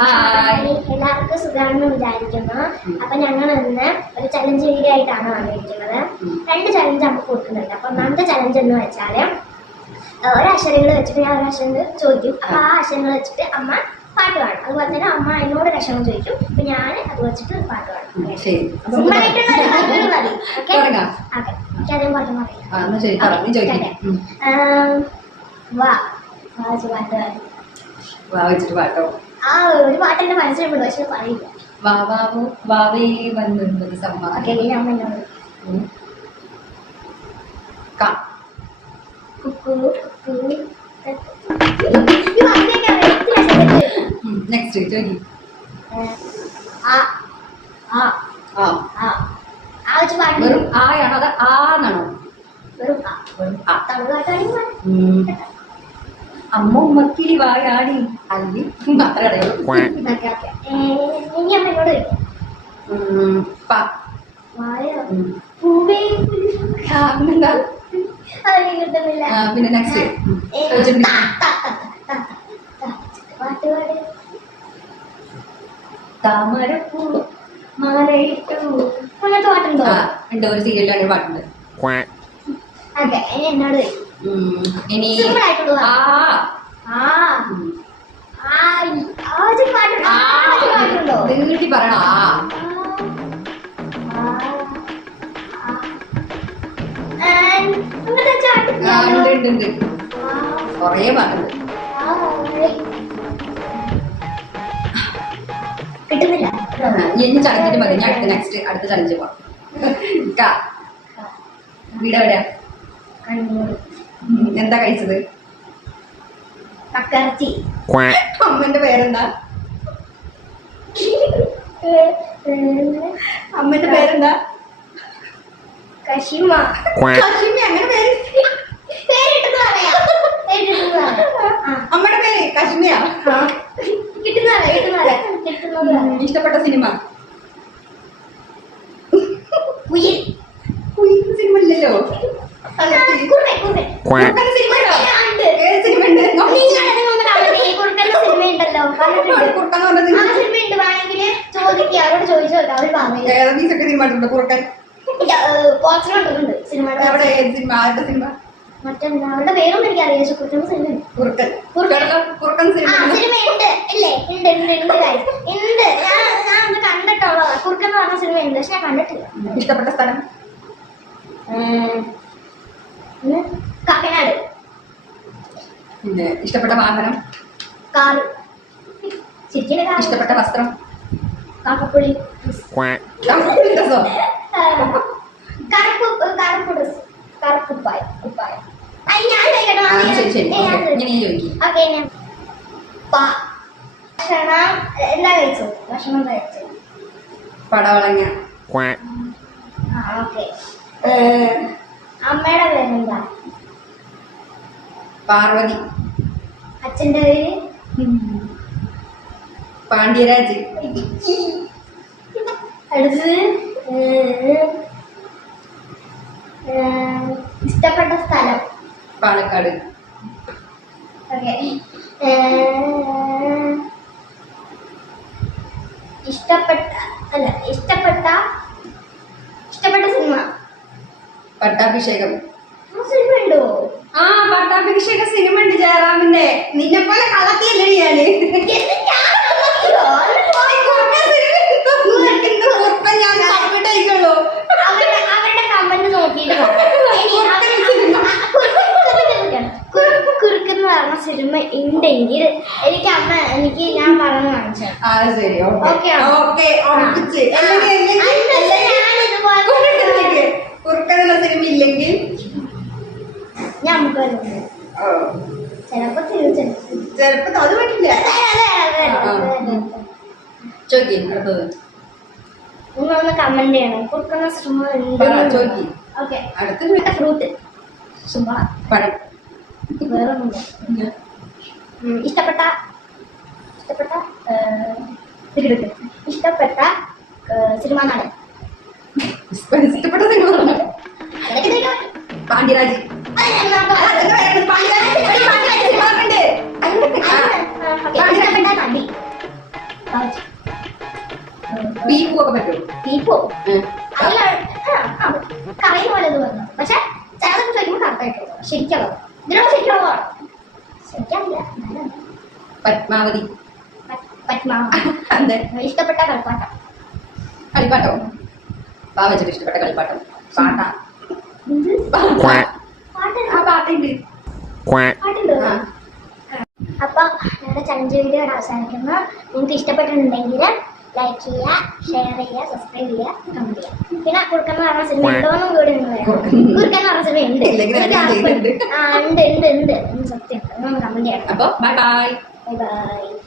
എല്ലാവർക്കും സുഖമാണെന്ന് വിചാരിക്കുന്നു. അപ്പൊ ഞങ്ങൾ ഇന്ന് ഒരു ചലഞ്ച് വീഡിയോ ആയിട്ടാണ് വന്നിരിക്കുന്നത്. രണ്ട് ചലഞ്ച് നമുക്ക് കൊടുക്കുന്നുണ്ട്. അപ്പൊ ഒന്നാമത്തെ ചലഞ്ച് എന്ന് വെച്ചാൽ ഒരക്ഷരങ്ങൾ വെച്ചിട്ട് ഞാൻ ഒരു അക്ഷരങ്ങൾ ചോദിക്കും. അപ്പൊ ആ അക്ഷരങ്ങൾ വെച്ചിട്ട് അമ്മ പാട്ട് പാടും. അതുപോലെ തന്നെ അമ്മ എന്നോട് ഒരു അക്ഷരം ചോദിക്കും. അപ്പൊ ഞാൻ അത് വെച്ചിട്ട് ഒരു പാട്ട് പാടും. വാ വെച്ചിട്ട് പാട്ടോ. ആ ഒരു പാട്ട് എന്റെ മനസ്സിലുണ്ട് പക്ഷെ പറയില്ല. വാ വാവോ വന്നൊരു സമ്മാനം ഓക്കെ ഇനി അമ്മ എന്നോട്. ക. കുക്കു കുക്കു. നെക്സ്റ്റ് ചോദി ആ ആ ആ ആ. ആ. വെച്ച് പാടും വെറും ആണോ അത് വെറും ആ. വെറും ആ. പാടും. ഉം. അമ്മ ഉമ്മക്കിരി വായാടി. അല്ലി പിന്നെ നെക്സ്റ്റ് താമരപ്പൂ മാലയിട്ടു. അങ്ങനത്തെ പാട്ടുണ്ടോ? ഉണ്ട്? ഒരു സീരിയലാണ് പാട്ടുണ്ട്. അതെ എന്നോട്. ഇനി ആ. നീട്ടി പറയണ? ആ. ഉണ്ട് കൊറേ പാട്ടുണ്ട്. കിട്ടുന്നില്ല? ഇനി ചടഞ്ഞിട്ട് മതി. ഞാൻ അടുത്ത നെക്സ്റ്റ് അടുത്ത ചടഞ്ഞ് പോവാം. വീട് എവിടെയാ കണ്ണൂർ. എന്താ കഴിച്ചത്? കക്കർച്ചി അമ്മന്റെ പേരെന്താ? അമ്മന്റെ പേരെന്താ? കശിമ. കശിമ അങ്ങനെ പേര്? അമ്മയുടെ പേര് കശ്മിയാ? ഇഷ്ടപ്പെട്ട സിനിമ? സിനിമ ഇല്ലല്ലോ. കുറുക്കൻ, സിനിമ. കുറുക്കൻ കുറുക്കൻ. സിനിമ? ആരുടെ സിനിമ? മറ്റെന്താ? അവരുടെ പേരൊന്നും എനിക്കറിയാം പക്ഷെ സിനിമ കുറുക്കൻ. കുറുക്കൻ. കുറുക്കൻ സിനിമ സിനിമയുണ്ട് ഇല്ലേ? ഉണ്ട് ഉണ്ട് ഉണ്ട് ഉണ്ട്. ഞാൻ ഞാൻ കണ്ടിട്ടുള്ളതാ. കുറുക്കൻ എന്ന് പറഞ്ഞ സിനിമയുണ്ട് പക്ഷെ ഞാൻ കണ്ടിട്ടില്ല. ഇഷ്ടപ്പെട്ട സ്ഥലം? പിന്നെ ഇഷ്ടപ്പെട്ട വാഹനം? കാർ. ശരിക്കും ഇഷ്ടപ്പെട്ട വസ്ത്രം? കാക്കപ്പുളി ഡ്രസ്സോ? കറുപ്പ് കറുപ്പ് ഡ്രസ് കറുപ്പുപ്പായ കുപ്പായ അത് ഞാൻ ചോദിക്കട്ടെ ആ, ശരി ശരി. ഓക്കേ. ഇനി നീ ചോദിക്കും. ഓക്കെ ഞാൻ. പാ. ഭക്ഷണം എന്താ കഴിച്ചു ഭക്ഷണം എന്താ കഴിച്ചു പടവളങ്ങ. ആ ഓക്കെ. അമ്മയുടെ പേരെന്താ? പാർവതി. അച്ഛന്റെ പേര്? പാണ്ഡ്യരാജ്. അടുത്തത്? ഇഷ്ടപ്പെട്ട സ്ഥലം? പാലക്കാട്. ഓക്കെ. ഇഷ്ടപ്പെട്ട അല്ല ഇഷ്ടപ്പെട്ട ഇഷ്ടപ്പെട്ട സിനിമ? പട്ടാഭിഷേകം. ആ സിനിമ ഉണ്ടോ ആ പട്ടാഭിഷേക സിനിമ ഉണ്ട് ജയറാമിന്റെ നിന്നെ പോലെ കളത്തിയല്ലേ ഞാൻ കുറുക്കൻ ഞാൻ കണ്ടിട്ടായിരിക്കുള്ളൂ അവരുടെ അവരുടെ കമന്റ് നോക്കിയിട്ട് ഇനി കുറുക്ക് എന്ന് സിനിമ ഉണ്ടെങ്കിൽ എനിക്ക് അമ്മ എനിക്ക് ഞാൻ പറഞ്ഞു കാണിച്ചു ആ ശരി ഓക്കേ. ആണോ? ഓക്കെ ഉറപ്പിച്ച്. അല്ലെങ്കിൽ അല്ലെങ്കിൽ അല്ലെങ്കിൽ സിനിമ ഇല്ലെങ്കിൽ ഞാൻ നമുക്ക് വരുന്നത് ചിലപ്പോ തിരിച്ചു ചിലപ്പോ അത് പറ്റില്ല. ചോക്കി അടുത്തത്. നിങ്ങളൊന്ന് കമന്റ് ചെയ്യണം. കുറുക്കുന്ന സിനിമ പറ, ഉണ്ട്? ചോദിക്ക്. ഓക്കെ അടുത്തത് ഫ്രൂട്ട് പഴം. വേറെ ഒന്നുമില്ല ഇഷ്ടപ്പെട്ട ഇഷ്ടപ്പെട്ട ഇതിലെടുക്ക്. ഇഷ്ടപ്പെട്ട സിനിമ നടൻ. ഇഷ്ടപ്പെട്ട സിനിമ ഇതിലേക്ക് പാണ്ഡ്യരാജ്. ഇഷ്ടപ്പെട്ട നടി. കറയുന്ന പോലെ പറഞ്ഞു പക്ഷെ ചിലതൊക്കെ ചോദിക്കുമ്പോൾ കറക്റ്റായിട്ട് ശരിക്കുള്ളത്. ഇതിനോട് ശരിക്കുള്ളതാണ്. പത്മാവതി. ഇഷ്ടപ്പെട്ട കളിപ്പാട്ടം. കളിപ്പാട്ടോ? പാ ഇഷ്ടപ്പെട്ട കളിപ്പാട്ടം. പാട്ടാ. ആ പാട്ടുണ്ട്. പാട്ടുണ്ടോ. അപ്പൊ ഞങ്ങളുടെ ചലഞ്ച് വീഡിയോ ഇവിടെ അവസാനിക്കുന്നു. നിങ്ങൾക്ക് ഇഷ്ടപ്പെട്ടിട്ടുണ്ടെങ്കിൽ ലൈക്ക് ചെയ്യുക ഷെയർ ചെയ്യുക സബ്സ്ക്രൈബ് ചെയ്യുക കമന്റ് ചെയ്യുക. പിന്നെ കുറുക്കെന്ന് പറഞ്ഞ സിനിമ ഉണ്ടോന്നും കൂടി നിങ്ങൾ കുറുക്കെന്ന് പറഞ്ഞ സിനിമ ഉണ്ട്. ഉണ്ട് ഉണ്ട് ഉണ്ട്. സത്യം. കമന്റ് ചെയ്യണം അപ്പൊ ബൈ ബൈ ബൈ ബൈ